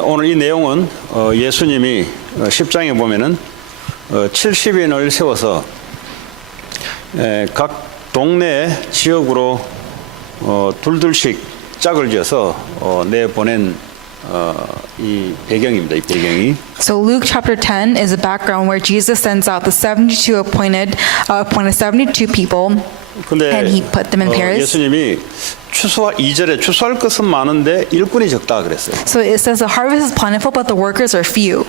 오늘 이 내용은 예수님이 10장에 보면은 70인을 세워서 각 동네 지역으로 둘둘씩 짝을 지어서 내보낸 이 배경입니다. 이 배경이. So Luke chapter 10 is a background where Jesus sends out the 72 appointed 72 people and he put them in pairs. 예수님이 추수와 2절에 추수할 것은 많은데 일꾼이 적다 그랬어요. So it says the harvest is plentiful but the workers are few.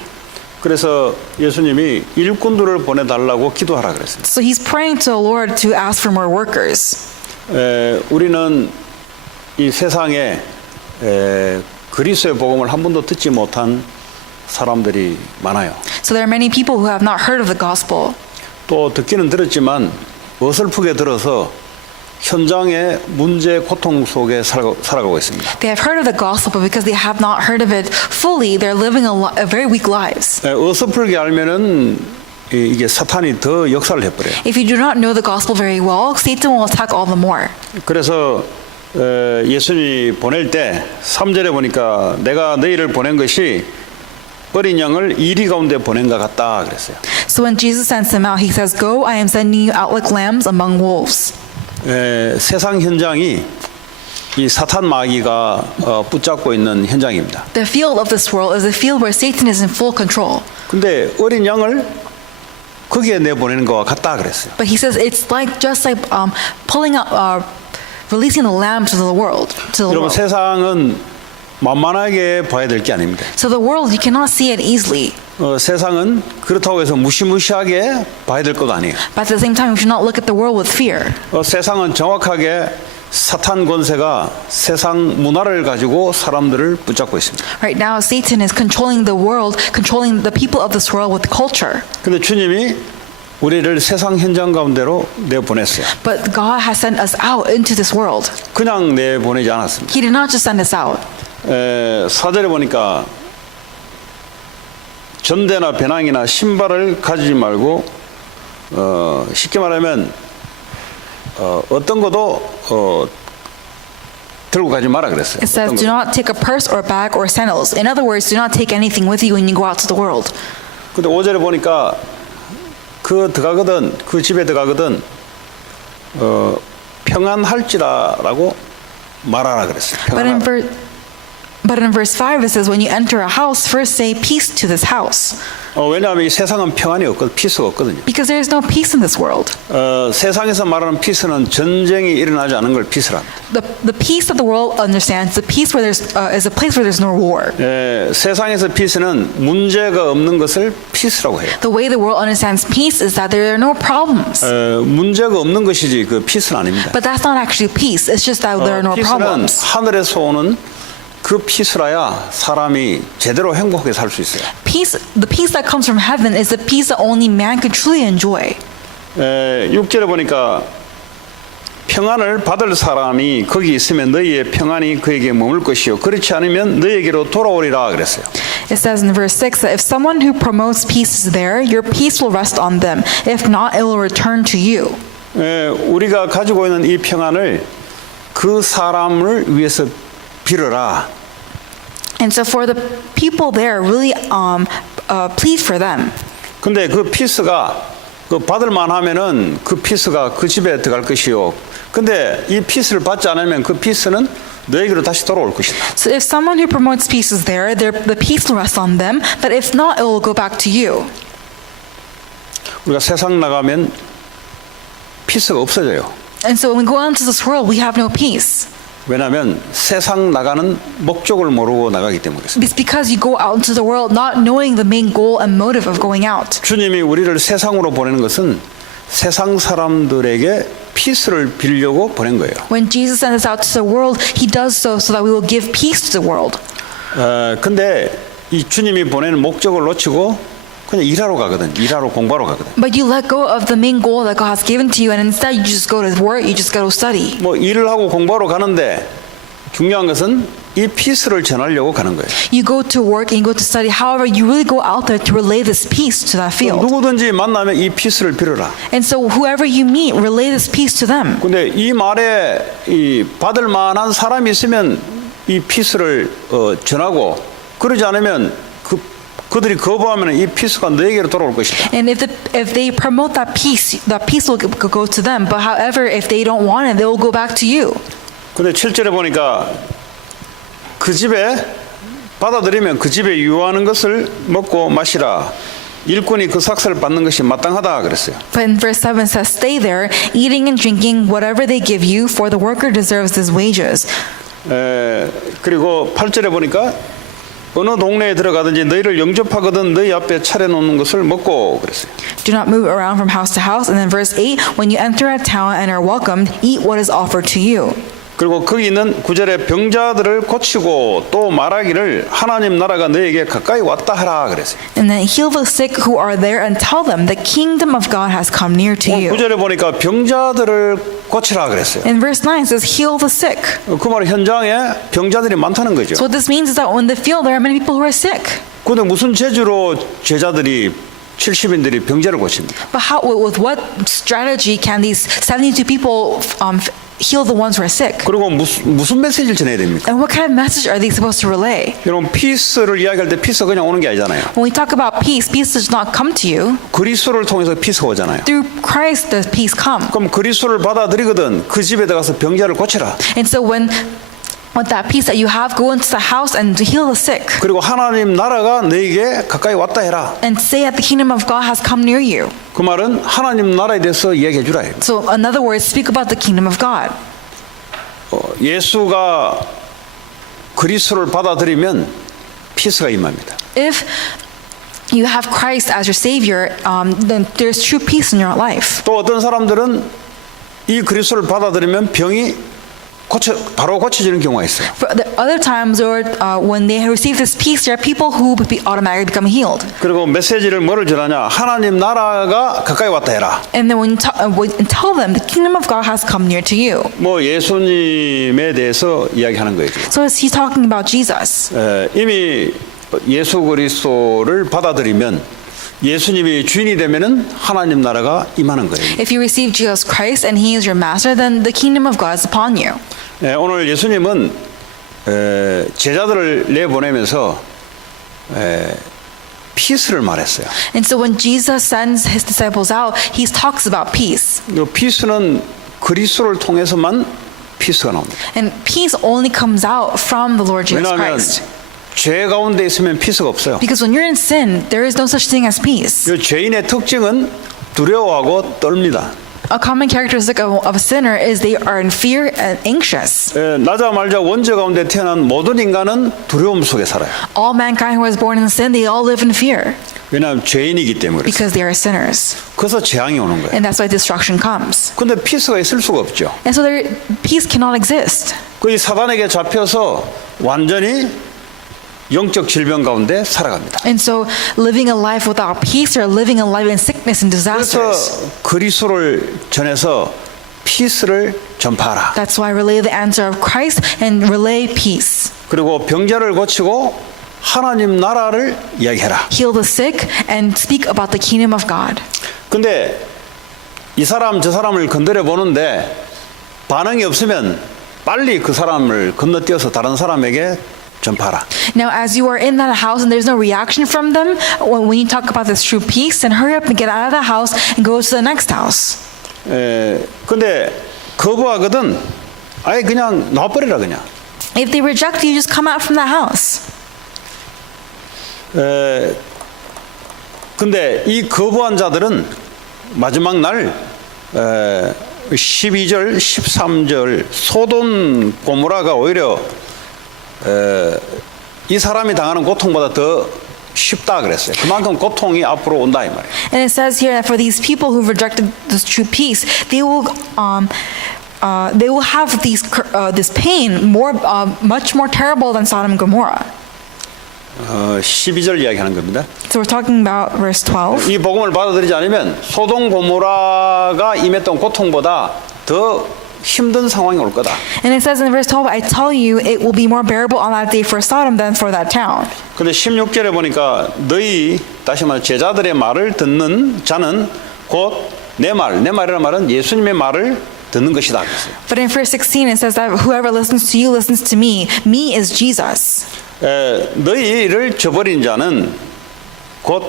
그래서 예수님이 일꾼들을 보내달라고 기도하라 그랬어요. So he's praying to the Lord to ask for more workers. 우리는 이 세상에 그리스도의 복음을 한 번도 듣지 못한 사람들이 많아요. So there are many people who have not heard of the gospel. 또 듣기는 들었지만 어설프게 들어서 현장의 문제, 고통 속에 살아가고 있습니다. They have heard of the gospel, but because they have not heard of it fully, they're living a very weak lives. 어설프게 알면은 이게 사탄이 더 역사를 해버려요. If you do not know the gospel very well, Satan will attack all the more. 그래서 예수님이 보낼 때 3절에 보니까 내가 너희를 보낸 것이 어린 양을 이리 가운데 보낸 것 같다 그랬어요. So when Jesus sends them out, he says, "Go, I am sending you out like lambs among wolves." 세상 현장이 이 사탄 마귀가 붙잡고 있는 현장입니다. The field of this world is a field where Satan is in full control. 근데 어린 양을 거기에 내보내는 것과 같다 그랬어요. But he says it's just like pulling out, releasing the lamb to the world. 여러분 세상은 만만하게 봐야 될 게 아닙니다. So the world, you cannot see it easily. 세상은 그렇다고 해서 무시무시하게 봐야 될 것도 아니에요. But at the same time, we should not look at the world with fear. 세상은 정확하게 사탄 권세가 세상 문화를 가지고 사람들을 붙잡고 있습니다. Right now, Satan is controlling the world, controlling the people of this world with culture. 근데 주님이 우리를 세상 현장 가운데로 내보냈어요. But God has sent us out into this world. 그냥 내보내지 않았습니다. He did not just send us out. 4절에 보니까 전대나 배낭이나 신발을 가지지 말고 쉽게 말하면 어떤 것도 들고 가지 마라 그랬어요. It says, "Do not take a purse or a bag or sandals." In other words, do not take anything with you when you go out to the world. 근데 5절에 보니까 그 집에 들어가거든 평안할지라라고 말하라 그랬어요. But in verse 5 it says, "When you enter a house, first say peace to this house." 왜냐하면 이 세상은 평안이 없거든, 피스가 없거든요. Because there is no peace in this world. 세상에서 말하는 피스는 전쟁이 일어나지 않은 걸 피스랍니다. The peace that the world understands, the peace where is a place where there's no war. 세상에서 피스는 문제가 없는 것을 피스라고 해요. The way the world understands peace is that there are no problems. 문제가 없는 것이지 그 피스는 아닙니다. But that's not actually peace. It's just that there are no 피스는 problems. 하늘에서 오는 그 피스라야 사람이 제대로 행복하게 살 수 있어요. The peace that comes from heaven is the peace that only man can truly enjoy. 6절에 보니까 평안을 받을 사람이 거기 있으면 너희의 평안이 그에게 머물 것이요 그렇지 않으면 너희에게로 돌아오리라 그랬어요. It says in verse 6 that if someone who promotes peace is there, your peace will rest on them. If not, it will return to you. 우리가 가지고 있는 이 평안을 그 사람을 위해서 빌어라. And so for the people there, really plead for them. 근데 그 피스가 그 받을 만하면은 그 피스가 그 집에 들어갈 것이요. 근데 이 피스를 받지 않으면 그 피스는 너에게로 다시 돌아올 것이다. So if someone who promotes peace is there, the peace will rest on them. But if not, it will go back to you. 우리가 세상 나가면 피스가 없어져요. And so when we go out into this world, we have no peace. 왜냐하면 세상 나가는 목적을 모르고 나가기 때문에 그렇습니다. It's because you go out into the world not knowing the main goal and motive of going out. 주님이 우리를 세상으로 보내는 것은 세상 사람들에게 피스를 빌려고 보낸 거예요. When Jesus sends us out to the world, He does so that we will give peace to the world. 근데 이 주님이 보내는 목적을 놓치고 그냥 일하러 가거든. 일하러 공부하러 가거든. But you let go of the main goal that God has given to you, and instead you just go to work, you just go to study. 뭐 일을 하고 공부하러 가는데 중요한 것은 이 피스를 전하려고 가는 거예요. You go to work and you go to study. However, you really go out there to relay this peace to that field. 누구든지 만나면 이 피스를 빌어라. And so whoever you meet, relay this peace to them. 근데 이 말에 이 받을 만한 사람이 있으면 이 피스를 전하고 그러지 않으면 그들이 거부하면 이 피스가 너에게로 돌아올 것이다. And if they promote that peace will go to them. But however, if they don't want it, they will go back to you. 근데 7절에 보니까 그 집에 받아들이면 그 집에 유효하는 것을 먹고 마시라. 일꾼이 그 삭슬을 받는 것이 마땅하다 그랬어요. But in verse 7 says, stay there, eating and drinking whatever they give you, for the worker deserves his wages. 그리고 8절에 보니까 어느 동네에 들어가든지 너희를 영접하거든 너희 앞에 차려놓는 것을 먹고 그랬어요. Do not move around from house to house. And then verse 8, when you enter a town and are welcomed, eat what is offered to you. 그리고 거기 있는 9절에 병자들을 고치고 또 말하기를 하나님 나라가 너에게 가까이 왔다 하라 그랬어요. And then heal the sick who are there and tell them the kingdom of God has come near to you. 9절에 보니까 병자들을 고치라 그랬어요. In verse 9 it says heal the sick. 그 말은 현장에 병자들이 많다는 거죠. So what this means is that in the field there are many people who are sick. 근데 무슨 재주로 제자들이 70인들이 병자를 고칩니까? But with what strategy can these 72 people heal the ones who are sick? 그리고 무슨 메시지를 전해야 됩니까? And what kind of message are they supposed to relay? 여러분 피스를 이야기할 때 피스가 그냥 오는 게 아니잖아요. When we talk about peace, peace does not come to you. 그리스도를 통해서 피스가 오잖아요. Through Christ does peace come. 그럼 그리스도를 받아들이거든 그 집에 들어가서 병자를 고치라. And so when with that peace that you have, go into the house and heal the sick. 그리고 하나님 나라가 너에게 가까이 왔다 해라. And say that the kingdom of God has come near you. 그 말은 하나님 나라에 대해서 이야기해 주라. So in other words, speak about the kingdom of God. 예수가 그리스도를 받아들이면 피스가 임합니다. If you have Christ as your Savior, then there's true peace in your life. 또 어떤 사람들은 이 그리스도를 받아들이면 병이 바로 고쳐지는 경우가 있어요. For the other times, or when they receive this peace, there are people who automatically become healed. 그리고 메시지를 뭐를 전하냐? 하나님 나라가 가까이 왔다 해라. And then when you tell them the kingdom of God has come near to you. 뭐 예수님에 대해서 이야기하는 거죠. So is he talking about Jesus? 이미 예수 그리스도를 받아들이면 예수님이 주인이 되면은 하나님 나라가 임하는 거예요. If you receive Jesus Christ and he is your master, then the kingdom of God is upon you. 오늘 예수님은 제자들을 내보내면서 피스를 말했어요. And so when Jesus sends his disciples out, he talks about peace. 이 피스는 그리스도를 통해서만 피스가 나옵니다. And peace only comes out from the Lord Jesus 왜냐하면 Christ. 죄 가운데 있으면 피스가 없어요. Because when you're in sin, there is no such thing as peace. 이 죄인의 특징은 두려워하고 떨립니다. A common characteristic of a sinner is they are in fear and anxious. 나자말자 원죄 가운데 태어난 모든 인간은 두려움 속에 살아요. All mankind who is born in sin, they all live in fear 왜냐하면 죄인이기 때문에. because they are sinners. 그래서 재앙이 오는 거예요. And that's why destruction comes. 근데 피스가 있을 수가 없죠. And so peace cannot exist. 그 사단에게 잡혀서 완전히 영적 질병 가운데 살아갑니다. And so living a life without peace or living a life in sickness and disasters. 그래서 그리스도를 전해서 피스를 전파하라. That's why relay the answer of Christ and relay peace. 그리고 병자를 고치고 하나님 나라를 이야기해라. Heal the sick and speak about the kingdom of God. 근데 이 사람 저 사람을 건드려 보는데 반응이 없으면 빨리 그 사람을 건너뛰어서 다른 사람에게 전파하라. Now, as you are in that house and there's no reaction from them, when you talk about this true peace, then hurry up and get out of the house and go to the next house. 근데 거부하거든 아예 그냥 놔버리라 그냥. If they reject you, just come out from the house. 근데 이 거부한 자들은 마지막 날 12절, 13절 소돔 고모라가 오히려 이 사람이 당하는 고통보다 더 쉽다 그랬어요. 그만큼 고통이 앞으로 온다 이 말이에요. And it says here that for these people who've rejected this true peace, they will have this pain much more terrible than Sodom and Gomorrah. 12절 이야기하는 겁니다. So we're talking about verse 12. 이 복음을 받아들이지 않으면 소돔 고모라가 임했던 고통보다 더 힘든 상황이 올 거다. And it says in verse 12, I tell you, it will be more bearable on that day for Sodom than for that town. 근데 16절에 보니까 너희 다시 말해 제자들의 말을 듣는 자는 곧 내 말이라는 말은 예수님의 말을 듣는 것이다 그랬어요. But in verse 16 it says that whoever listens to you listens to me. Me is Jesus. 너희를 저버린 자는 곧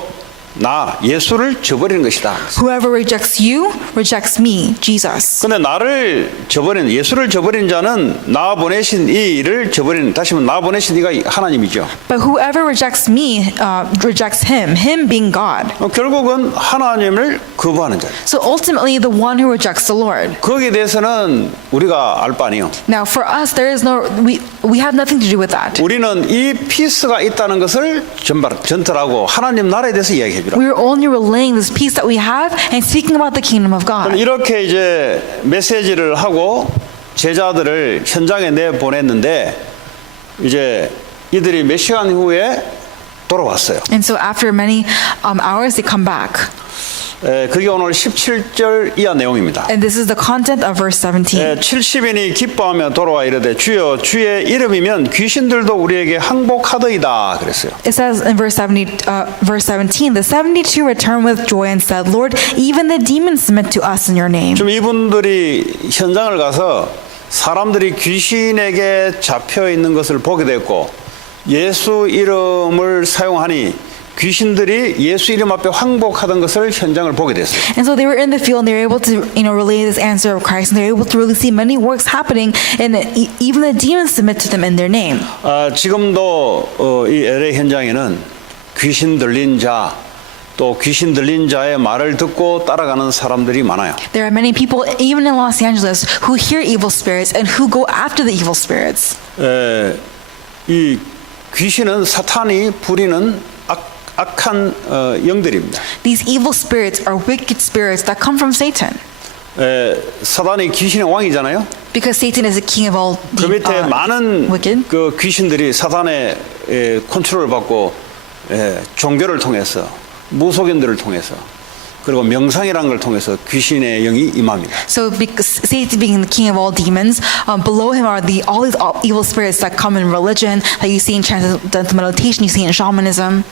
나 예수를 저버리는 것이다. Whoever rejects you rejects me, Jesus. 근데 나를 저버린 예수를 저버린 자는 나 보내신 이를 저버리는 다시 말하면 나 보내신 이가 하나님이죠. But whoever rejects me rejects him being God. 결국은 하나님을 거부하는 자예요. So ultimately, the one who rejects the Lord. 거기에 대해서는 우리가 알 바 아니요. Now, for us, there is no we have nothing to do with that. 우리는 이 피스가 있다는 것을 전달하고 하나님 나라에 대해서 이야기해주라. We are only relaying this peace that we have and speaking about the kingdom of God. 이렇게 이제 메시지를 하고 제자들을 현장에 내보냈는데 이제 이들이 몇 시간 후에 돌아왔어요. And so after many hours, they come back. 그게 오늘 17절 이하 내용입니다. And this is the content of verse 17. 70인이 기뻐하며 돌아와 이르되 주여 주의 이름이면 귀신들도 우리에게 항복하더이다 그랬어요. It says in verse 17, the 72 returned with joy and said, Lord, even the demons submit to us in your name. 좀 이분들이 현장을 가서 사람들이 귀신에게 잡혀 있는 것을 보게 됐고 예수 이름을 사용하니 귀신들이 예수 이름 앞에 항복하던 것을 현장을 보게 됐어요. And so they were in the field and they were able to, relay this answer of Christ, and they were able to really see many works happening, and even the demons submit to them in their name. 지금도 이 LA 현장에는 귀신 들린 자, 또 귀신 들린 자의 말을 듣고 따라가는 사람들이 많아요. There are many people, even in Los Angeles, who hear evil spirits and who go after the evil spirits. 이 귀신은 사탄이 부리는 악한 영들입니다. These evil spirits are wicked spirits that come from Satan. 사단이 귀신의 왕이잖아요. Because Satan is the king of all 그 밑에 많은 wicked. 그 귀신들이 사단의 컨트롤을 받고 종교를 통해서 무속인들을 통해서 그리고 명상이라는 걸 통해서 귀신의 영이 임합니다. So because Satan being the king of all demons, below him are all these evil spirits that come in religion, that you see in transcendental meditation, you see in shamanism.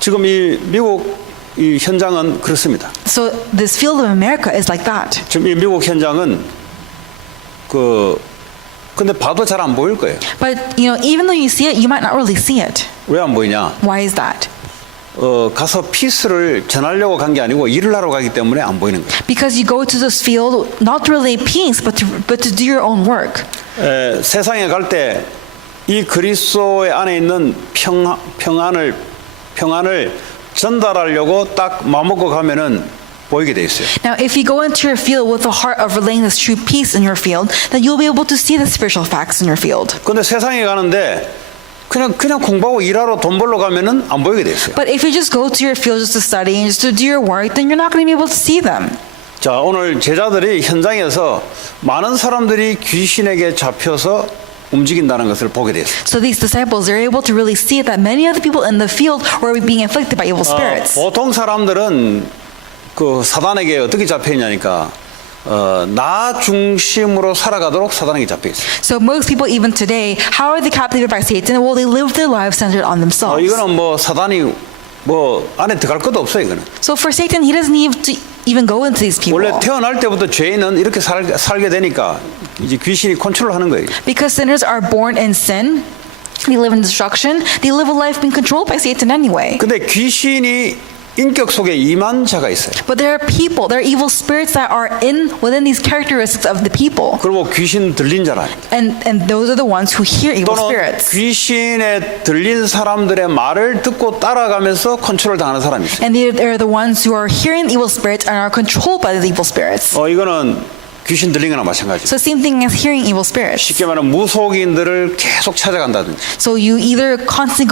지금 이 미국 이 현장은 그렇습니다. So this field of America is like that. 지금 이 미국 현장은 근데 봐도 잘 안 보일 거예요. But even though you see it, you might not really see it. 왜 안 보이냐? Why is that? 가서 피스를 전하려고 간 게 아니고 일을 하러 가기 때문에 안 보이는 거예요. Because you go to this field not to relay peace, but to do your own work. 세상에 갈 때 이 그리스도의 안에 있는 평안을 전달하려고 딱 마음먹고 가면은 보이게 돼 있어요. Now, if you go into your field with the heart of relaying this true peace in your field, then you'll be able to see the spiritual facts in your field. 근데 세상에 가는데 그냥 공부하고 일하러 돈 벌러 가면은 안 보이게 돼 있어요. But if you just go to your field just to study and just to do your work, then you're not going to be able to see them. 자, 오늘 제자들이 현장에서 많은 사람들이 귀신에게 잡혀서 움직인다는 것을 보게 됐어요. So these disciples are able to really see that many of the people in the field were being afflicted by evil spirits. 보통 사람들은 그 사단에게 어떻게 잡혀 있냐니까 나 중심으로 살아가도록 사단에게 잡혀 있어요. So most people even today, how are they captivated by Satan? Well, they live their lives centered on themselves. 이거는 뭐 사단이 안에 들어갈 것도 없어요, 이거는. So for Satan, he doesn't need to even go into these people. 원래 태어날 때부터 죄인은 이렇게 살게 되니까 이제 귀신이 컨트롤하는 거예요. Because sinners are born in sin, they live in destruction, they live a life being controlled by Satan anyway. 근데 귀신이 인격 속에 임한 자가 있어요. But there are people, there are evil spirits that are within these characteristics of the people. 그리고 귀신 들린 자라. And those are the ones who hear evil 또는 spirits. 귀신에 들린 사람들의 말을 듣고 따라가면서 컨트롤 당하는 사람이 있어요. And they're the ones who are hearing evil spirits and are controlled by the evil spirits. 이거는 귀신 들린 거나 마찬가지. So same thing as hearing evil spirits. 쉽게 말하면 무속인들을 계속 찾아간다든지. So you either constantly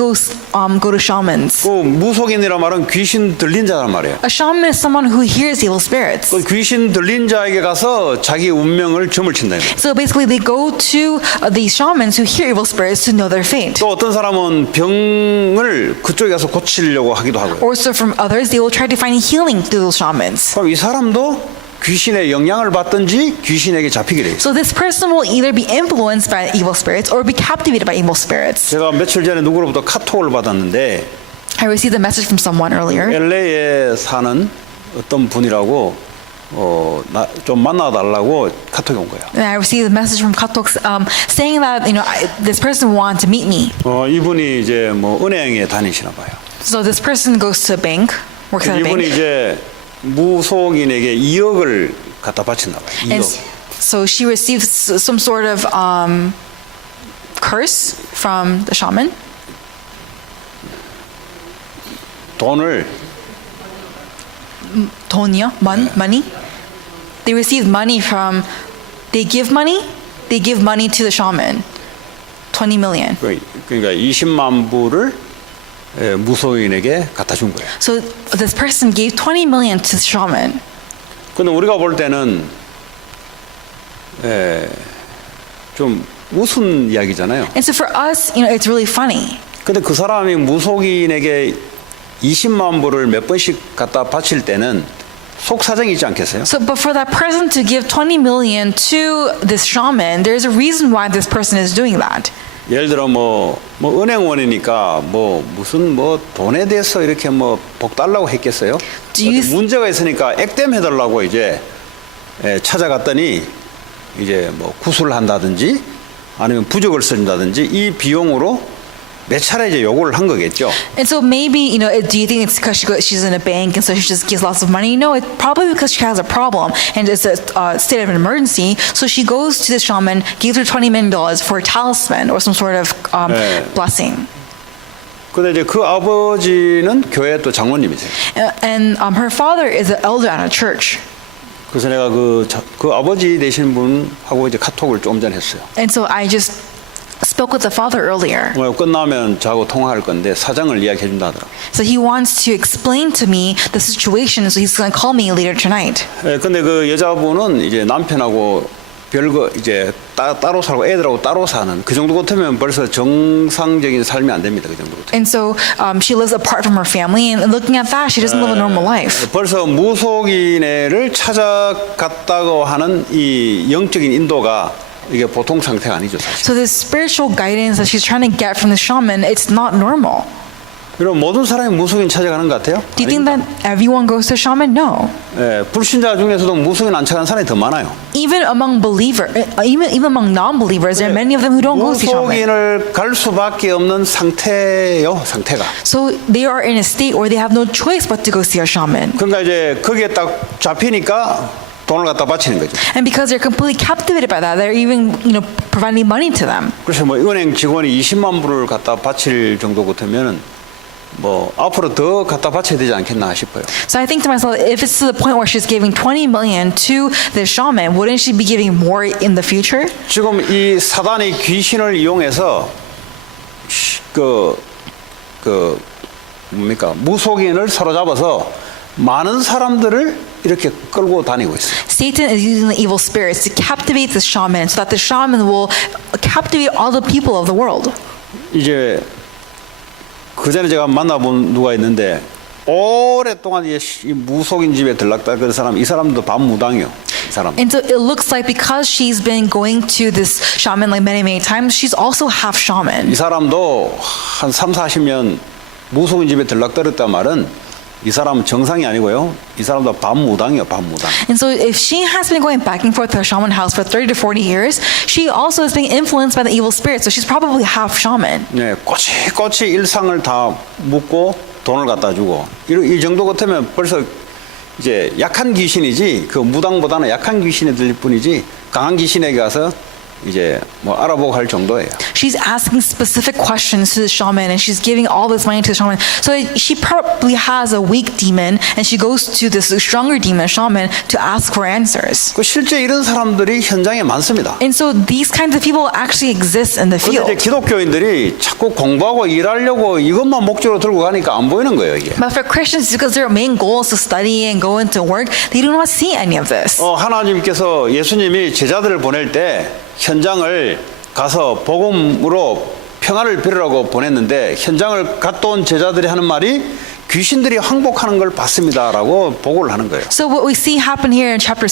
go to shamans. 그 무속인이란 말은 귀신 들린 자란 말이에요. A shaman is someone who hears evil spirits. 그 귀신 들린 자에게 가서 자기 운명을 점을 친다. So basically they go to these shamans who hear evil spirits to know their fate. 또 어떤 사람은 병을 그쪽에 가서 고치려고 하기도 하고요. Also from others, they will try to find healing through those shamans. 그럼 이 사람도 귀신의 영향을 받든지 귀신에게 잡히게 돼요. So this person will either be influenced by evil spirits or be captivated by evil spirits. 제가 며칠 전에 누구로부터 카톡을 받았는데 I received a message from someone earlier. LA에 사는 어떤 분이라고 좀 만나달라고 카톡이 온 거예요. And I received a message from Katok saying that this person wanted to meet me. 이분이 이제 뭐 은행에 다니시나 봐요. So this person goes to a bank, works at a 이분이 bank, 이제 무속인에게 2억을 갖다 바쳤나 봐요. 2억. and so she receives some sort of curse from the shaman. 돈을 돈이요? Money? They receive money from, they give money to the shaman. 20 million. 그러니까 20만 불을 무속인에게 갖다 준 거예요. So this person gave 20 million to the shaman. 근데 우리가 볼 때는 좀 웃은 이야기잖아요. And so for us, it's really funny. 근데 그 사람이 무속인에게 20만 불을 몇 번씩 갖다 바칠 때는 속사정이 있지 않겠어요? So, but for that person to give 20 million to this shaman, there's a reason why this person is doing that. 예를 들어 뭐 은행원이니까 무슨 돈에 대해서 이렇게 복 달라고 했겠어요? 문제가 있으니까 액땜해달라고 이제 찾아갔더니 이제 구술을 한다든지 아니면 부적을 쓴다든지 이 비용으로 몇 차례 이제 요구를 한 거겠죠. And so maybe, do you think it's because she's in a bank and so she just gives lots of money? No, it's probably because she has a problem and it's a state of an emergency. So she goes to the shaman, gives her $20 million for a talisman or some sort of blessing. 근데 이제 그 아버지는 교회 또 장로님이세요. And her father is an elder at a church. 그래서 내가 그 아버지 되신 분하고 이제 카톡을 좀 전에 했어요. And so I just spoke with the father earlier. 끝나면 저하고 통화할 건데 사정을 이야기해 준다 하더라고요. So he wants to explain to me the situation, so he's going to call me later tonight. 근데 그 여자분은 이제 남편하고 별거 이제 따로 살고 애들하고 따로 사는 그 정도 같으면 벌써 정상적인 삶이 안 됩니다. 그 정도 같으면. And so she lives apart from her family, and looking at that, she doesn't live a normal life. 벌써 무속인애를 찾아갔다고 하는 이 영적인 인도가 이게 보통 상태가 아니죠, 사실. So the spiritual guidance that she's trying to get from the shaman, it's not normal. 그럼 모든 사람이 무속인 찾아가는 것 같아요? Do you think that everyone goes to shaman? No. 불신자 중에서도 무속인 안 찾아가는 사람이 더 많아요. Even among even among non-believers, there are many of them who don't go to shaman. 무속인을 갈 수밖에 없는 상태요, 상태가. So they are in a state where they have no choice but to go see a shaman. 그러니까 이제 거기에 딱 잡히니까 돈을 갖다 바치는 거죠. And because they're completely captivated by that, they're even, providing money to them. 그래서 은행 직원이 20만 불을 갖다 바칠 정도 같으면은 앞으로 더 갖다 바쳐야 되지 않겠나 싶어요. So I think to myself, if it's to the point where she's giving 20 million to the shaman, wouldn't she be giving more in the future? 지금 이 사단이 귀신을 이용해서 무속인을 사로잡아서 많은 사람들을 이렇게 끌고 다니고 있어요. Satan is using the evil spirits to captivate the shaman so that the shaman will captivate all the people of the world. 이제 그 전에 제가 만나본 누가 있는데 오랫동안 이 무속인 집에 들락다 그 사람 이 사람도 반무당이요. 이 사람. And so it looks like because she's been going to this shaman like many times, she's also half shaman. 이 사람도 한 3, 40년 무속인 집에 들락거렸단 말은 이 사람은 정상이 아니고요. 이 사람도 반무당이요, 반무당. And so if she has been going back and forth to her shaman house for 30 to 40 years, she also is being influenced by the evil spirit. So she's probably half shaman. 네, 꼬치꼬치 일상을 다 묻고 돈을 갖다 주고 이 정도 같으면 벌써 이제 약한 귀신이지 그 무당보다는 약한 귀신이 들릴 뿐이지 강한 귀신에게 가서 이제 알아보고 할 정도예요. She's asking specific questions to the shaman and she's giving all this money to the shaman. So she probably has a weak demon and she goes to this stronger demon shaman to ask for answers. 실제 이런 사람들이 현장에 많습니다. And so these kinds of people actually exist in the 그런데 field. 이제 기독교인들이 자꾸 공부하고 일하려고 이것만 목적으로 들고 가니까 안 보이는 거예요, 이게. But for Christians, because their main goal is to study and go into work, they do not see any of this. 하나님께서 예수님이 제자들을 보낼 때 현장을 가서 복음으로 평화를 빌으라고 보냈는데 현장을 갔다 온 제자들이 하는 말이 귀신들이 항복하는 걸 봤습니다라고 보고를 하는 거예요. So what we see happen here in chapter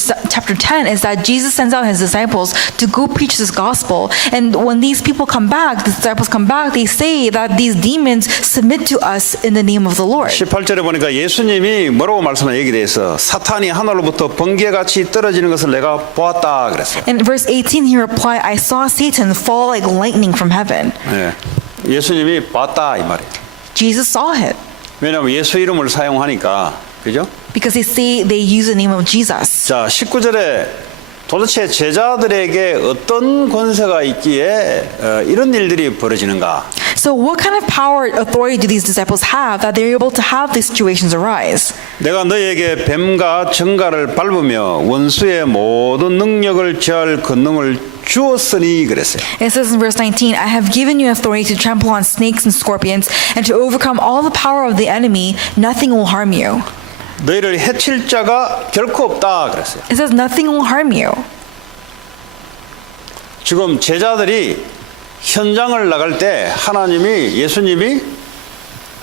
10 is that Jesus sends out his disciples to go preach this gospel. And when these people come back, the disciples come back, they say that these demons submit to us in the name of the Lord. 18절에 보니까 예수님이 뭐라고 말씀하는 얘기에 대해서 사탄이 하늘로부터 번개같이 떨어지는 것을 내가 보았다 그랬어요. In verse 18, he replied, I saw Satan fall like lightning from heaven. 예. 예수님이 봤다 이 말이에요. Jesus saw it 왜냐하면 예수 이름을 사용하니까 그죠? because they use the name of Jesus. 자 19절에 도대체 제자들에게 어떤 권세가 있기에 이런 일들이 벌어지는가? So what kind of power, authority do these disciples have that they're able to have these situations arise? 내가 너에게 뱀과 정갈을 밟으며 원수의 모든 능력을 제할 권능을 주었으니 그랬어요. It says in verse 19, I have given you authority to trample on snakes and scorpions and to overcome all the power of the enemy. Nothing will harm you. 너희를 해칠 자가 결코 없다 그랬어요. It says nothing will harm you. 지금 제자들이 현장을 나갈 때 예수님이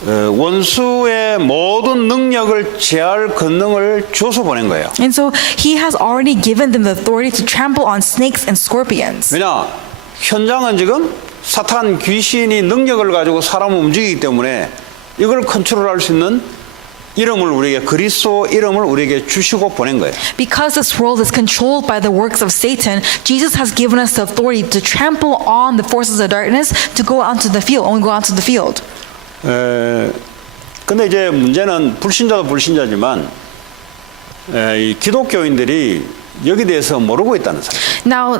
원수의 모든 능력을 제할 권능을 줘서 보낸 거예요. And so he has already given them the authority to trample on snakes and scorpions. 왜냐? 현장은 지금 사탄 귀신이 능력을 가지고 사람을 움직이기 때문에 이걸 컨트롤할 수 있는 이름을 우리에게 그리스도 이름을 우리에게 주시고 보낸 거예요. Because this world is controlled by the works of Satan, Jesus has given us the authority to trample on the forces of darkness to go out to the field, only go out to the field. 근데 이제 문제는 불신자도 불신자지만 이 기독교인들이 여기 대해서 모르고 있다는 사실. Now,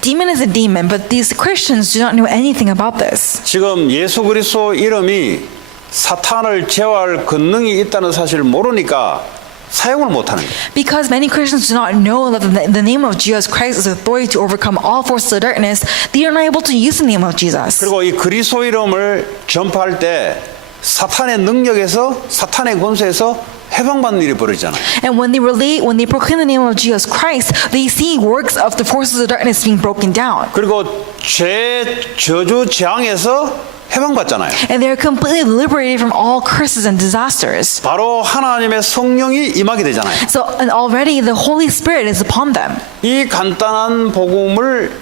demon is a demon, but these Christians do not know anything about this. 지금 예수 그리스도 이름이 사탄을 제어할 권능이 있다는 사실을 모르니까 사용을 못하는 거예요. Because many Christians do not know that the name of Jesus Christ is authority to overcome all forces of darkness, they are not able to use the name of Jesus. 그리고 이 그리스도 이름을 전파할 때 사탄의 능력에서 사탄의 권세에서 해방받는 일이 벌어지잖아요. And when they proclaim the name of Jesus Christ, they see works of the forces of darkness being broken down. 그리고 죄 저주 재앙에서 해방받잖아요. And they are completely liberated from all curses and disasters. 바로 하나님의 성령이 임하게 되잖아요. So, and already the Holy Spirit is upon them. 이 간단한 복음을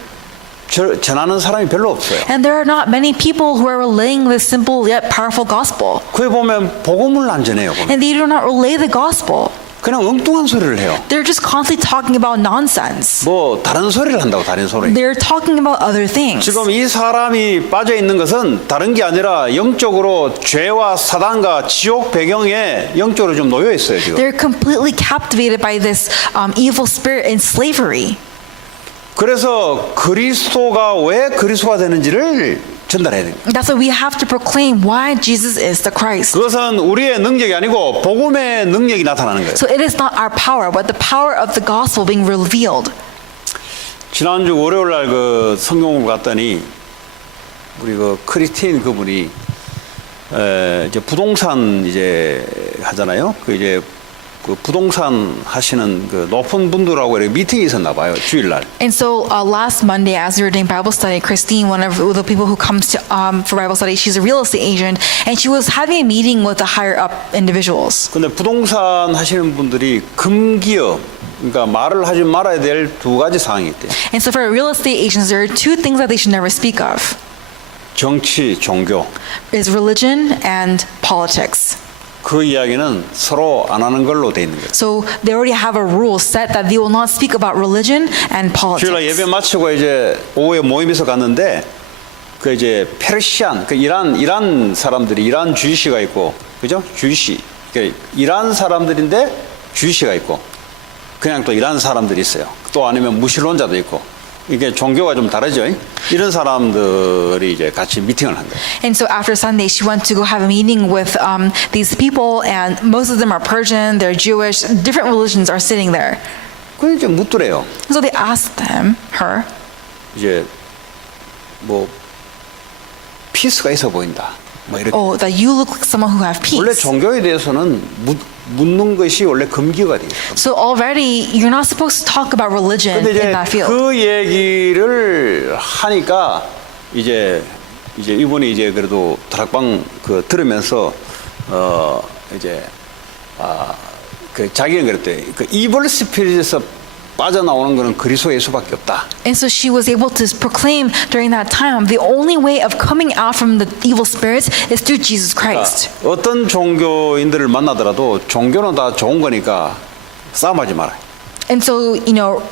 전하는 사람이 별로 없어요. And there are not many people who are relaying this simple yet powerful gospel. 그에 보면 복음을 안 전해요. And they do not relay the gospel. 그냥 엉뚱한 소리를 해요. They're just constantly talking about nonsense. 뭐 다른 소리를 한다고 다른 소리. They're talking about other things. 지금 이 사람이 빠져 있는 것은 다른 게 아니라 영적으로 죄와 사단과 지옥 배경에 영적으로 좀 놓여 있어요 지금. They're completely captivated by this evil spirit and slavery. 그래서 그리스도가 왜 그리스도가 되는지를 전달해야 됩니다. That's why we have to proclaim why Jesus is the Christ. 그것은 우리의 능력이 아니고 복음의 능력이 나타나는 거예요. So it is not our power, but the power of the gospel being revealed. 지난주 월요일 날 그 성경을 갔더니 우리 그 크리스틴 그분이 이제 부동산 이제 하잖아요. 그 이제 그 부동산 하시는 그 높은 분들하고 이렇게 미팅이 있었나 봐요 주일날. And so last Monday, as we were doing Bible study, Christine, one of the people who comes to for Bible study, she's a real estate agent, and she was having a meeting with the higher up individuals. 근데 부동산 하시는 분들이 금기업, 그러니까 말을 하지 말아야 될 두 가지 사항이 있대요. And so for real estate agents, there are two things that they should never speak of: 정치, 종교. is religion and politics. 그 이야기는 서로 안 하는 걸로 돼 있는 거예요. So they already have a rule set that they will not speak about religion and 주일날 politics. 예배 마치고 이제 오후에 모임에서 갔는데 그 이제 페르시안, 그 이란 사람들이 이란 주이시가 있고, 그죠? 주이시, 그러니까 이란 사람들인데 주이시가 있고, 그냥 또 이란 사람들이 있어요. 또 아니면 무신론자도 있고. 이게 종교가 좀 다르죠. 이런 사람들이 이제 같이 미팅을 한 거예요. And so after Sunday, she went to go have a meeting with these people, and most of them are Persian, they're Jewish, different religions are sitting there. 그 이제 묻더래요. So they asked her, 이제 뭐 피스가 있어 보인다. 뭐 이렇게. oh, that you look like someone who have 원래 peace. 종교에 대해서는 묻는 것이 원래 금기가 돼요. So already, you're not supposed to talk about religion 근데 in 이제 that field. 그 얘기를 하니까 이제 이분이 이제 그래도 다락방 그 들으면서 이제 그 자기는 그랬대. 그 이블 스피릿에서 빠져나오는 거는 그리스도 예수밖에 없다. And so she was able to proclaim during that time the only way of coming out from the evil spirits is through Jesus Christ. 어떤 종교인들을 만나더라도 종교는 다 좋은 거니까 싸움하지 마라. And so,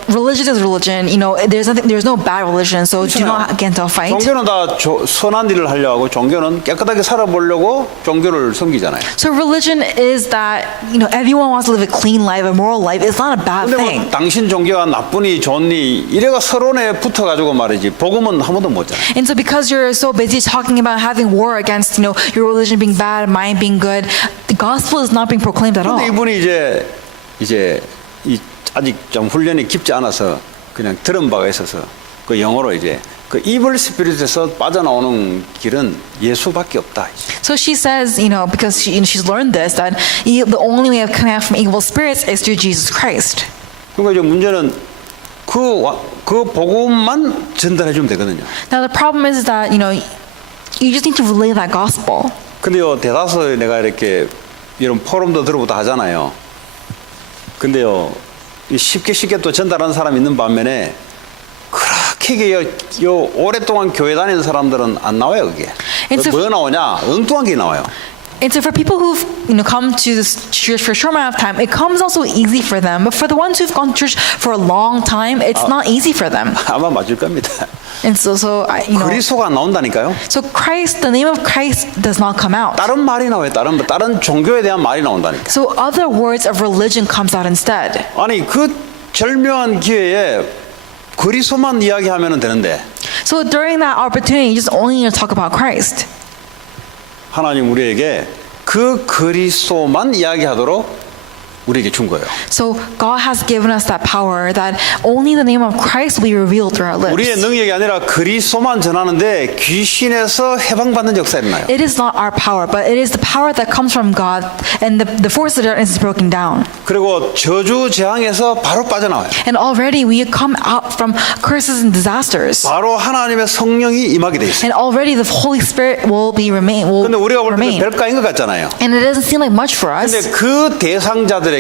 religion is religion. There's no bad religion, so do not get into a fight. 종교는 다 선한 일을 하려고 하고 종교는 깨끗하게 살아보려고 종교를 섬기잖아요. So religion is that, everyone wants to live a clean life, a moral life. It's not a bad 근데 뭐 thing. 당신 종교가 나쁘니 좋니 이래가 서론에 붙어가지고 말이지 복음은 한 번도 못 잖아요. And so because you're so busy talking about having war against, your religion being bad, mine being good, the gospel is not being proclaimed at all. 근데 이분이 이제 아직 좀 훈련이 깊지 않아서 그냥 들은 바가 있어서 그 영어로 이제 그 이블 스피릿에서 빠져나오는 길은 예수밖에 없다. So she says, because she's learned this, that the only way of coming out from evil spirits is through Jesus Christ. 그러니까 이제 문제는 그 복음만 전달해 주면 되거든요. Now the problem is that, you just need to relay that gospel. 근데요, 대다수 내가 이렇게 이런 포럼도 들어보다 하잖아요. 근데요, 쉽게 또 전달하는 사람이 있는 반면에 그렇게 오랫동안 교회 다니는 사람들은 안 나와요, 그게. 뭐 나오냐? 엉뚱한 게 나와요. And so for people who've come to this church for a short amount of time, it comes also easy for them. But for the ones who've gone to church for a long time, it's not easy for them. 아마 맞을 겁니다. And so 그리스도가 나온다니까요. So Christ, the name of Christ does not come out. 다른 말이 나와요. 다른 종교에 대한 말이 나온다니까. So other words of religion comes out instead. 아니 그 절묘한 기회에 그리스도만 이야기하면 되는데. So during that opportunity, you just only need to talk about Christ. 하나님 우리에게 그 그리스도만 이야기하도록 우리에게 준 거예요. So God has given us that power that only the name of Christ will be revealed through our lips. 우리의 능력이 아니라 그리스도만 전하는데 귀신에서 해방받는 역사 일어나요. It is not our power, but it is the power that comes from God, and the force of darkness is broken down. 그리고 저주 재앙에서 바로 빠져나와요. And already we come out from curses and disasters. 바로 하나님의 성령이 임하게 돼 있어요. And already the Holy Spirit will remain. 근데 우리가 볼 때는 별가인 것 같잖아요. And it doesn't seem like much for us. 근데 그 대상자들에게는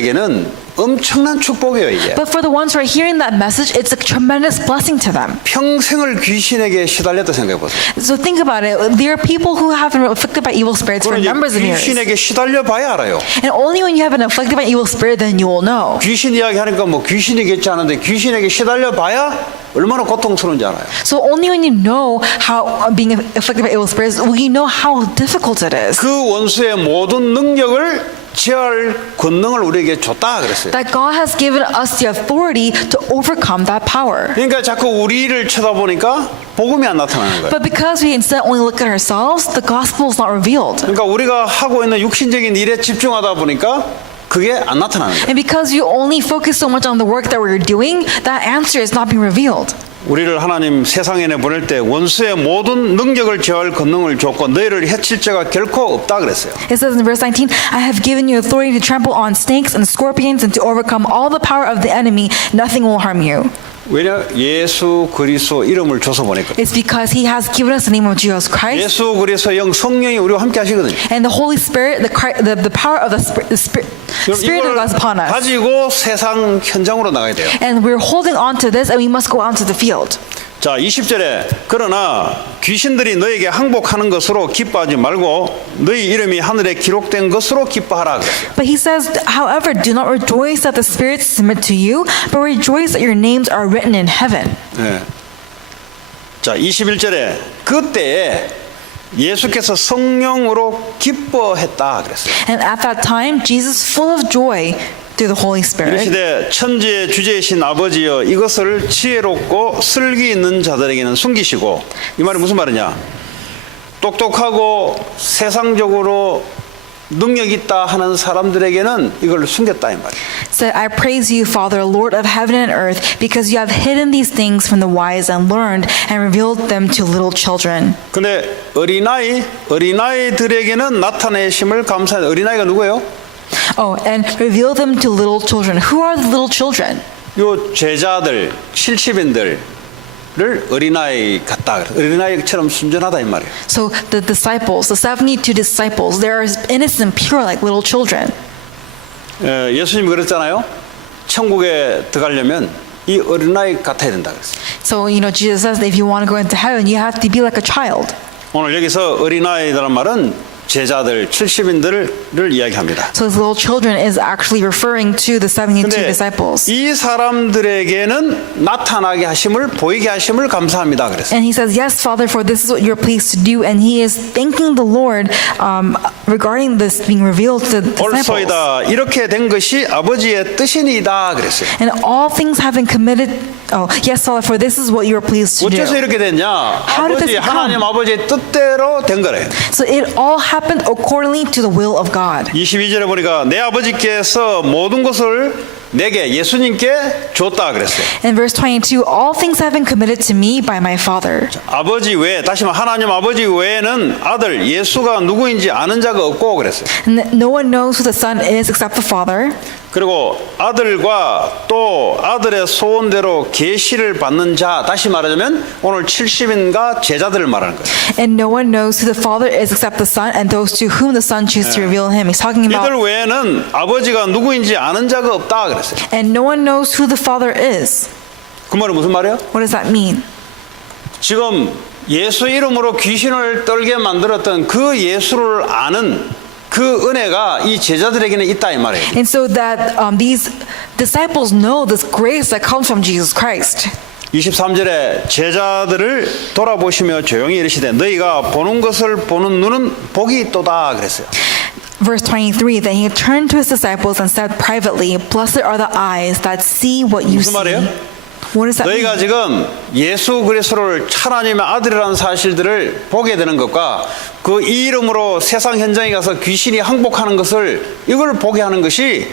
엄청난 축복이에요, 이게. But for the ones who are hearing that message, it's a tremendous blessing to them. 평생을 귀신에게 시달렸다 생각해 보세요. So think about it. There are people who have been afflicted by evil spirits for numbers of years. 귀신에게 시달려 봐야 알아요. And only when you have been afflicted by evil spirit, then you will know. 귀신 이야기하니까 뭐 귀신이겠지 하는데 귀신에게 시달려 봐야 얼마나 고통스러운지 알아요. So only when you know how being afflicted by evil spirits, will you know how difficult it is. 그 원수의 모든 능력을 제할 권능을 우리에게 줬다 그랬어요. That God has given us the authority to overcome that power. 그러니까 자꾸 우리를 쳐다보니까 복음이 안 나타나는 거예요. But because we instead only look at ourselves, the gospel is not revealed. 그러니까 우리가 하고 있는 육신적인 일에 집중하다 보니까 그게 안 나타나는 거예요. And because you only focus so much on the work that we're doing, that answer is not being revealed. 우리를 하나님 세상에 내보낼 때 원수의 모든 능력을 제어할 권능을 줬고 너희를 해칠 자가 결코 없다 그랬어요. It says in verse 19, I have given you authority to trample on snakes and scorpions and to overcome all the power of the enemy. Nothing will harm you. 왜냐? 예수 그리스도 이름을 줘서 보냈거든요. It's because he has given us the name of Jesus Christ. 예수 그리스도 영 성령이 우리와 함께 하시거든요. And the Holy Spirit, the power of the Spirit of God is upon us. 가지고 세상 현장으로 나가야 돼요. And we're holding on to this and we must go out to the field. 자, 20절에 그러나 귀신들이 너에게 항복하는 것으로 기뻐하지 말고 너희 이름이 하늘에 기록된 것으로 기뻐하라. But he says, however, do not rejoice that the spirits submit to you, but rejoice that your names are written in heaven. 네. 자, 21절에 그때에 예수께서 성령으로 기뻐했다 그랬어요. And at that time, Jesus, full of joy through the Holy Spirit, 이르시되 천지의 주제이신 아버지여 이것을 지혜롭고 슬기 있는 자들에게는 숨기시고, 이 말이 무슨 말이냐? 똑똑하고 세상적으로 능력 있다 하는 사람들에게는 이걸 숨겼다 이 말이에요. said, I praise you, Father, Lord of heaven and earth, because you have hidden these things from the wise and learned and revealed them to little children. 근데 어린아이들에게는 나타내심을 감사해. 어린아이가 누구예요? Oh, and reveal them to little children. Who are the little children? 요 제자들, 70인들, 어린아이 같다. 어린아이처럼 순전하다 이 말이에요. So the disciples, the 72 disciples, they are as innocent, pure like little children. 예수님이 그랬잖아요. 천국에 들어가려면 이 어린아이 같아야 된다 그랬어요. So, Jesus says that if you want to go into heaven, you have to be like a child. 오늘 여기서 어린아이라는 말은 제자들, 70인들을 이야기합니다. So these little children is actually referring to the 72 근데 disciples. 이 사람들에게는 나타나게 하심을 보이게 하심을 감사합니다 그랬어요. And he says, yes, Father, for this is what you're pleased to do. And he is thanking the Lord regarding this being revealed to the disciples. 옳소이다. 이렇게 된 것이 아버지의 뜻이니이다 그랬어요. And all things have been committed. Oh, yes, Father, for this is what you're pleased to do. 어째서 이렇게 됐냐? How did this 하나님 become? 아버지의 뜻대로 된 거래요. So it all happened accordingly to the will of God. 22절에 보니까 내 아버지께서 모든 것을 내게 예수님께 줬다 그랬어요. In verse 22, all things have been committed to me by my Father. 아버지 외에 다시 말해 하나님 아버지 외에는 아들 예수가 누구인지 아는 자가 없고 그랬어요. And no one knows who the Son is except the Father. 그리고 아들과 또 아들의 소원대로 계시를 받는 자 다시 말하자면 오늘 70인과 제자들을 말하는 거예요. And no one knows who the Father is except the Son and those to whom the Son chooses to reveal him. He's talking 이들 about, 외에는 아버지가 누구인지 아는 자가 없다 그랬어요. and no one knows who the Father is. 그 말은 무슨 말이에요? What does that mean? 지금 예수 이름으로 귀신을 떨게 만들었던 그 예수를 아는 그 은혜가 이 제자들에게는 있다 이 말이에요. And so that these disciples know this grace that comes from Jesus Christ. 23절에 제자들을 돌아보시며 조용히 이르시되 너희가 보는 것을 보는 눈은 복이 있도다 그랬어요. Verse 23, then he turned to his disciples and said privately, blessed are the eyes that see what you 무슨 see. 말이에요? What does that 너희가 mean? 지금 예수 그리스도를 하나님의 아들이라는 사실들을 보게 되는 것과 그 이름으로 세상 현장에 가서 귀신이 항복하는 것을 이걸 보게 하는 것이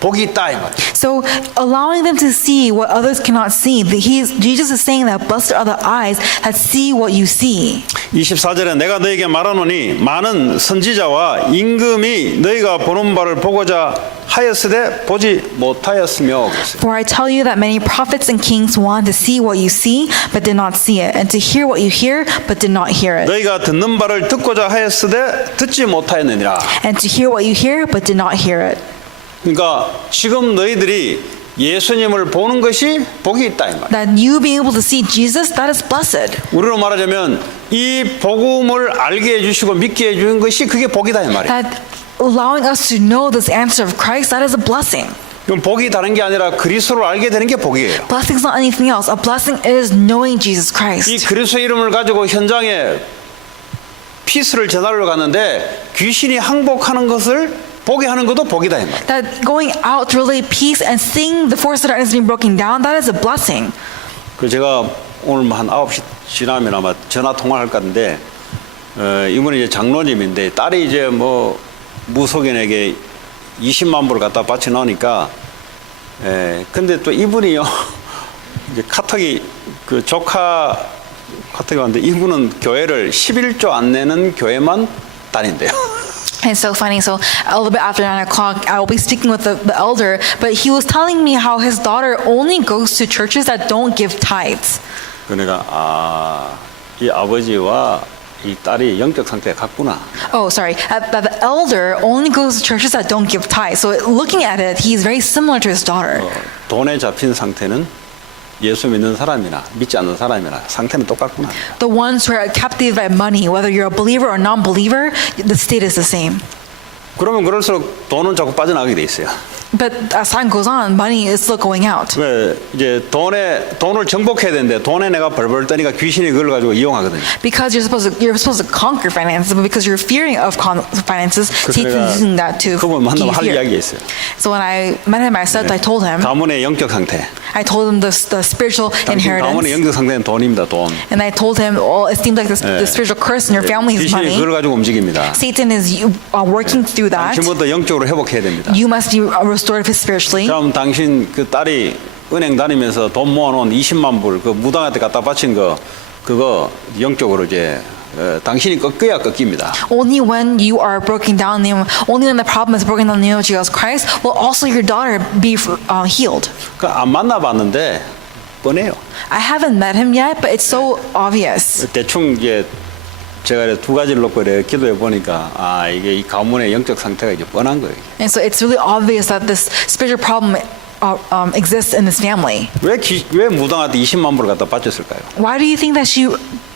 복이 있다 이 말이에요. So allowing them to see what others cannot see, Jesus is saying that blessed are the eyes that see what you see. 24절에 내가 너희에게 말하노니 많은 선지자와 임금이 너희가 보는 바를 보고자 하였으되 보지 못하였으며 그랬어요. For I tell you that many prophets and kings wanted to see what you see, but did not see it, and to hear what you hear, but did not hear it, 너희가 듣는 바를 듣고자 하였으되 듣지 못하였느니라. and to hear what you hear, but did not hear it. 그러니까 지금 너희들이 예수님을 보는 것이 복이 있다 이 말이에요. That you being able to see Jesus, that is blessed. 우리로 말하자면 이 복음을 알게 해주시고 믿게 해주는 것이 그게 복이다 이 말이에요. That allowing us to know this answer of Christ, that is a blessing. 그럼 복이 다른 게 아니라 그리스도를 알게 되는 게 복이에요. Blessing is not anything else. A blessing is knowing Jesus 이 Christ. 그리스도 이름을 가지고 현장에 피스를 전하러 갔는데 귀신이 항복하는 것을 보게 하는 것도 복이다 이 말이에요. That going out to relay peace and seeing the force of darkness being broken down, that is a blessing. 그 제가 오늘 한 9시 지나면 아마 전화 통화할 건데 이분이 이제 장로님인데 딸이 이제 뭐 무속인에게 20만 불을 갖다 바쳐 놓으니까 근데 또 이분이요 이제 카톡이 그 조카 카톡이 왔는데 이분은 교회를 11조 안 내는 교회만 다닌대요. It's so funny. So a little bit after 9 o'clock, I will be speaking with the elder, but he was telling me how his daughter only goes to churches that don't give tithes. 그러니까 이 아버지와 이 딸이 영적 상태가 같구나. Oh, sorry. That the elder only goes to churches that don't give tithes. So looking at it, he's very similar to his daughter. 돈에 잡힌 상태는 예수 믿는 사람이나 믿지 않는 사람이나 상태는 똑같구나. The ones who are captivated by money, whether you're a believer or non-believer, the state is the same. 그러면 그럴수록 돈은 자꾸 빠져나가게 돼 있어요. But as time goes on, money is still going out. 왜 이제 돈을 정복해야 되는데 돈에 내가 벌벌 떠니까 귀신이 그걸 가지고 이용하거든요. Because you're supposed to conquer finances, but because you're fearing of finances, Satan's using that to 그분 give 만나면 you 할 fear. 이야기가 있어요. So when I met him, I said, I told him, 가문의 영적 상태. I told him the spiritual 당신 가문의 inheritance, 영적 상태는 돈입니다. 돈. and I told him, well, it seems like the spiritual curse in your family is 귀신이 money. 그걸 가지고 움직입니다. Satan is working through that. 당신부터 영적으로 회복해야 됩니다. You must be restored spiritually. 그럼 당신 그 딸이 은행 다니면서 돈 모아놓은 20만 불 그 무당한테 갖다 바친 거 그거 영적으로 이제 당신이 꺾어야 꺾입니다. Only when you are broken down, only when the problem is broken down in the name of Jesus Christ, will also your daughter be healed. 그 안 만나봤는데 뻔해요. I haven't met him yet, but it's so obvious. 대충 이제 제가 이제 두 가지를 놓고 이렇게 기도해 보니까 아 이게 이 가문의 영적 상태가 이제 뻔한 거예요. And so it's really obvious that this spiritual problem exists in this family. 왜 무당한테 20만 불을 갖다 바쳤을까요? Why do you think that she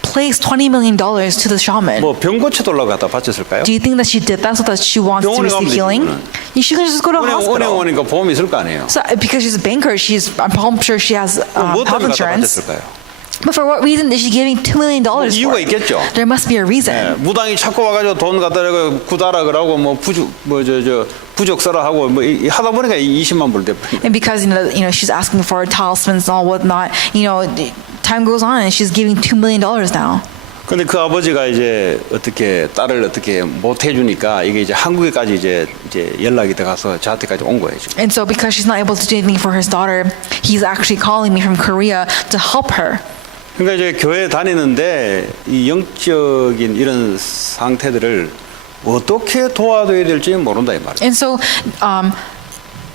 placed $20 million to the shaman? 뭐 병 고쳐달라고 갖다 바쳤을까요? Do you think that she did that so that she wants to 병원에 가면 receive 되지, healing? 그거는. She can just go to a 은행 hospital. 오니까 보험이 있을 거 아니에요. So because she's a banker, I'm sure she has 뭐 health 때문에 갖다 insurance. 바쳤을까요? But for what reason is she giving $2 million for 이유가 it? 있겠죠. There must be a 예, reason. 무당이 자꾸 와가지고 돈 갖다 구달아 그러고 뭐 부적 써라 하고 뭐 하다 보니까 20만 불 돼버린. And because she's asking for talismans and all whatnot, time goes on and she's giving $2 million now. 근데 그 아버지가 이제 어떻게 딸을 어떻게 못 해주니까 이게 이제 한국에까지 이제 연락이 돼가서 저한테까지 온 거예요. 지금. And so because she's not able to do anything for his daughter, he's actually calling me from Korea to help her. 그러니까 이제 교회 다니는데 이 영적인 이런 상태들을 어떻게 도와줘야 될지 모른다 이 말이에요. And so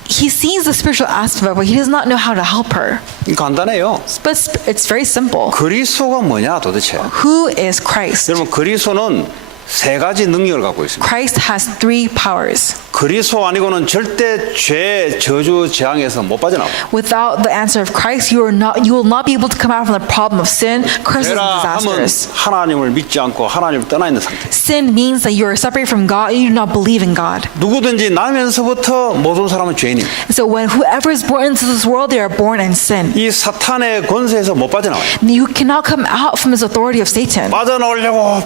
he sees the spiritual aspect, but he does not know how to help her. 간단해요. But it's very simple. 그리스도가 뭐냐 도대체? Who is Christ? 여러분 그리스도는 세 가지 능력을 갖고 있습니다. Christ has 3 powers. 그리스도 아니고는 절대 죄, 저주, 재앙에서 못 빠져나와요. Without the answer of Christ, you will not be able to come out from the problem of sin, curses, and 죄라 하면 disasters. 하나님을 믿지 않고 하나님을 떠나 있는 상태. Sin means that you are separated from God, you do not believe in God. 누구든지 나면서부터 모든 사람은 죄인입니다. So when whoever is born into this world, they are born in sin. 이 사탄의 권세에서 못 빠져나와요. You cannot come out from this authority of Satan. 빠져나오려고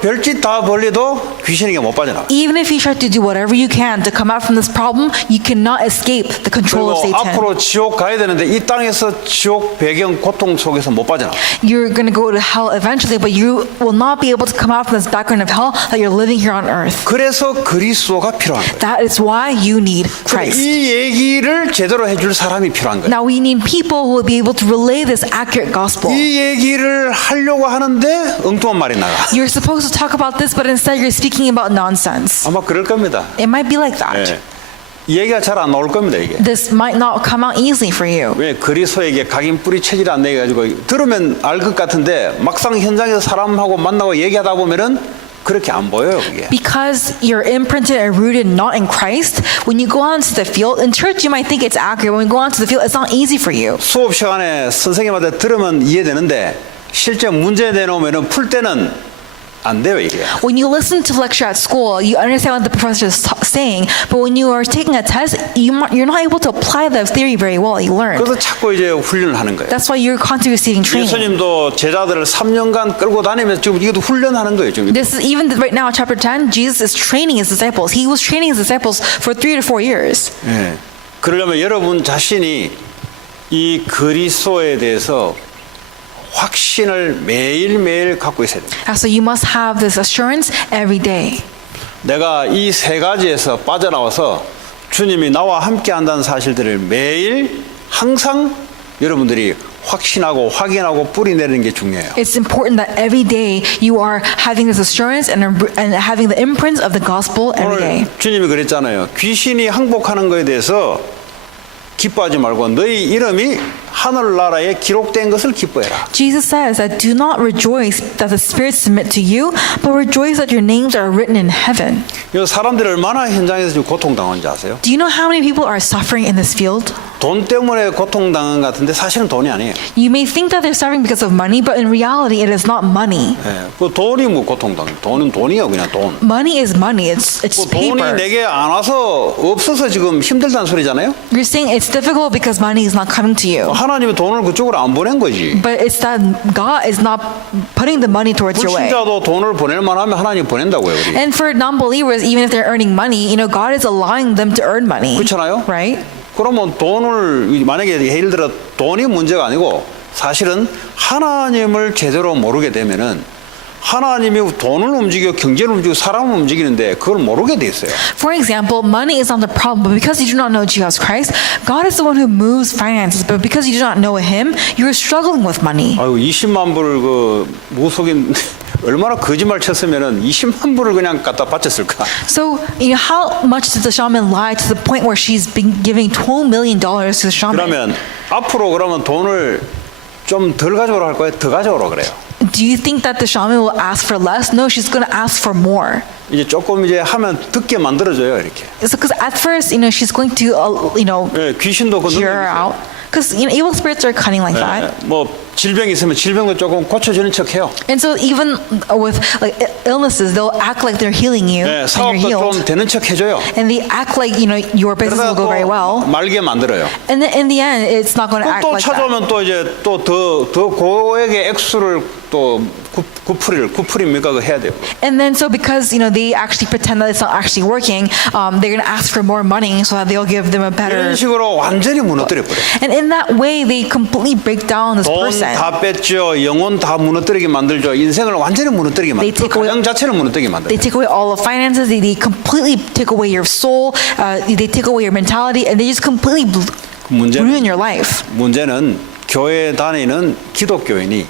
별짓 다 벌려도 귀신에게 못 빠져나와요. Even if you try to do whatever you can to come out from this problem, you cannot escape the control of 그리고 Satan. 앞으로 지옥 가야 되는데 이 땅에서 지옥 배경 고통 속에서 못 빠져나와요. You're going to go to hell eventually, but you will not be able to come out from this background of hell that you're living here on earth. 그래서 그리스도가 필요한 거예요. That is why you need Christ. 이 얘기를 제대로 해줄 사람이 필요한 거예요. Now we need people who will be able to relay this accurate gospel. 이 얘기를 하려고 하는데 엉뚱한 말이 나가. You're supposed to talk about this, but instead you're speaking about nonsense. 아마 그럴 겁니다. It might be like that. 예. 얘기가 잘 안 나올 겁니다 이게. This might not come out easily for you. 왜 그리스도에게 각인 뿌리 체질이 안 내가지고 들으면 알 것 같은데 막상 현장에서 사람하고 만나고 얘기하다 보면은 그렇게 안 보여요 그게. Because you're imprinted and rooted not in Christ, when you go out into the field, in church you might think it's accurate. When you go out into the field, it's not easy for you. 수업 시간에 선생님한테 들으면 이해되는데 실제 문제 내놓으면은 풀 때는 안 돼요 이게. When you listen to lecture at school, you understand what the professor is saying, but when you are taking a test, you're not able to apply the theory very well you learned. 그래서 자꾸 이제 훈련을 하는 거예요. That's why you're constantly receiving training. 예수님도 제자들을 3년간 끌고 다니면서 지금 이것도 훈련하는 거예요 지금. This is even right now, chapter 10, Jesus is training his disciples. He was training his disciples for 3 to 4 years. 예. 그러려면 여러분 자신이 이 그리스도에 대해서 확신을 매일매일 갖고 있어야 돼요. So you must have this assurance every day. 내가 이 세 가지에서 빠져나와서 주님이 나와 함께 한다는 사실들을 매일 항상 여러분들이 확신하고 확인하고 뿌리 내리는 게 중요해요. It's important that every day you are having this assurance and having the imprints of the gospel every day. 오늘 주님이 그랬잖아요. 귀신이 항복하는 거에 대해서 기뻐하지 말고 너희 이름이 하늘나라에 기록된 것을 기뻐해라. Jesus says that do not rejoice that the spirits submit to you, but rejoice that your names are written in heaven. 이 사람들이 얼마나 현장에서 지금 고통당한지 아세요? Do you know how many people are suffering in this field? 돈 때문에 고통당한 것 같은데 사실은 돈이 아니에요. You may think that they're suffering because of money, but in reality it is not money. 예, 그 돈이 뭐 고통당해? 돈은 돈이요, 그냥 돈. Money is money. It's 그 돈이 paper. 내게 안 와서 없어서 지금 힘들다는 소리잖아요. You're saying it's difficult because money is not coming to you. 하나님이 돈을 그쪽으로 안 보낸 거지. But it's that God is not putting the money towards your way. 불신자도 돈을 보낼 만하면 하나님 보낸다고요, 우리. And for non-believers, even if they're earning money, God is allowing them to earn money. 그렇잖아요. Right? 그러면 돈을 만약에 예를 들어 돈이 문제가 아니고 사실은 하나님을 제대로 모르게 되면은 하나님이 돈을 움직여 경제를 움직이고 사람을 움직이는데 그걸 모르게 돼 있어요. For example, money is not the problem, but because you do not know Jesus Christ, God is the one who moves finances. But because you do not know Him, you're struggling with money. 아유 20만 불 그 무속인 얼마나 거짓말 쳤으면은 20만 불을 그냥 갖다 바쳤을까? So, how much did the shaman lie to the point where she's been giving $12 million to the shaman? 그러면 앞으로 그러면 돈을 좀 덜 가져오라 할 거예요? 더 가져오라 그래요. Do you think that the shaman will ask for less? No, she's going to ask for more. 이제 조금 이제 하면 듣게 만들어줘요, 이렇게. So, because at first, she's going to, 예, 귀신도 그 hear her 능력이 out. 있어요. Because evil spirits are cunning like that. 예, 뭐 질병이 있으면 질병도 조금 고쳐주는 척해요. And so even with like illnesses, they'll act like they're healing you 예, and you're 사업도 healed. 좀 되는 척 해줘요. And they act like, your business will 그러다가 go very 또 well. 말게 만들어요. And then in the end, it's not going to act 또 like that. 찾아오면 또 이제 또 더 고액의 액수를 또 구풀입니까? 그거 해야 돼요. And then so because, they actually pretend that it's not actually working, they're going to ask for more money so that they'll give them a better. 이런 식으로 완전히 무너뜨려 버려. And in that way, they completely break down this 돈 person. 다 뺐죠. 영혼 다 무너뜨리게 만들죠. 인생을 완전히 무너뜨리게 They 만들죠. take away- 가정 자체를 무너뜨리게 만들죠. They take away all of finances. They completely take away your soul. They take away your mentality, and they just completely ruin your life. 문제는 교회 다니는 기독교인이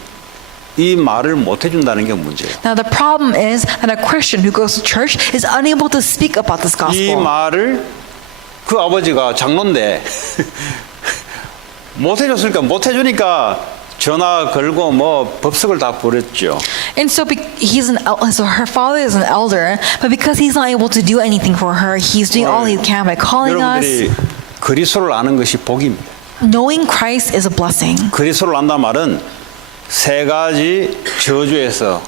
이 말을 못 해준다는 게 문제예요. Now the problem is that a Christian who goes to church is unable to speak about this 이 gospel. 말을 그 아버지가 장로인데 못 해줬으니까 못 해주니까 전화 걸고 뭐 법석을 다 부렸죠. And so so her father is an elder, but because he's not able to do anything for her, he's doing all he can by calling us. 여러분들이 그리스도를 아는 것이 복입니다. Knowing Christ is a blessing. 그리스도를 안다 말은 세 가지 저주에서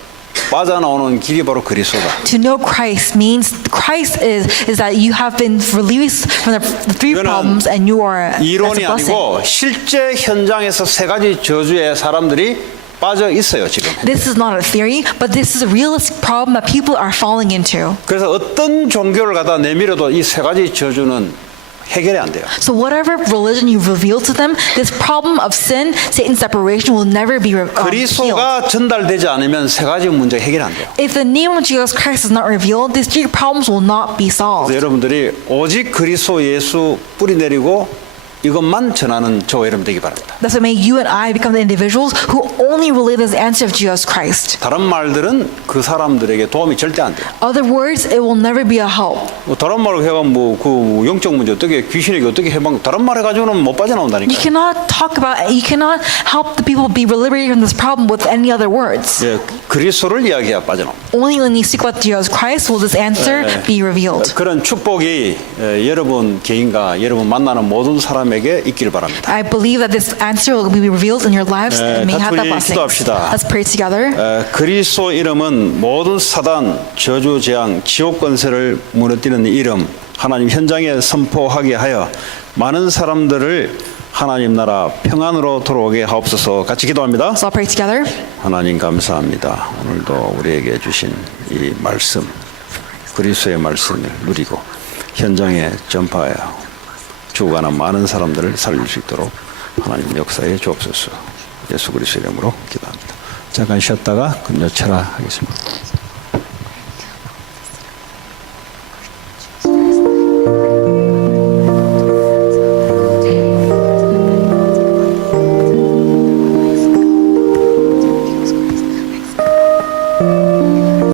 빠져나오는 길이 바로 그리스도다. To know Christ means Christ is that you have been released from the three 이거는 problems and you are that's a 이론이 blessing. 아니고 실제 현장에서 세 가지 저주에 사람들이 빠져 있어요 지금. This is not a theory, but this is a realistic problem that people are falling into. 그래서 어떤 종교를 갖다 내밀어도 이 세 가지 저주는 해결이 안 돼요. So whatever religion you reveal to them, this problem of sin, Satan's separation will never be healed. 그리스도가 전달되지 않으면 세 가지 문제 해결이 안 돼요. If the name of Jesus Christ is not revealed, these three problems will not be solved. 그래서 여러분들이 오직 그리스도 예수 뿌리 내리고 이것만 전하는 저와 여러분 되기 바랍니다. That's what made you and I become the individuals who only relay this answer of Jesus Christ. 다른 말들은 그 사람들에게 도움이 절대 안 돼요. Other words, it will never be a help. 뭐 다른 말을 해가 뭐그 영적 문제 어떻게 귀신에게 어떻게 해방 다른 말 해가지고는 못 빠져나온다니까. You cannot you cannot help the people be liberated from this problem with any other words. 예, 그리스도를 이야기해야 빠져나옵니다. Only when you speak about Jesus Christ will this answer be revealed. 그런 축복이 여러분 개인과 여러분 만나는 모든 사람에게 있기를 바랍니다. I believe that this answer will be revealed in your lives and may have that 같이 blessing. 기도합시다. Let's pray together. 그리스도 이름은 모든 사단, 저주, 재앙, 지옥 권세를 무너뜨리는 이름 하나님 현장에 선포하게 하여 많은 사람들을 하나님 나라 평안으로 돌아오게 하옵소서. 같이 기도합니다. So I'll pray together. 하나님 감사합니다. 오늘도 우리에게 주신 이 말씀 그리스도의 말씀을 누리고 현장에 전파하여 죽어가는 많은 사람들을 살릴 수 있도록 하나님 역사에 주옵소서. 예수 그리스도 이름으로 기도합니다. 잠깐 쉬었다가 금요철화 하겠습니다.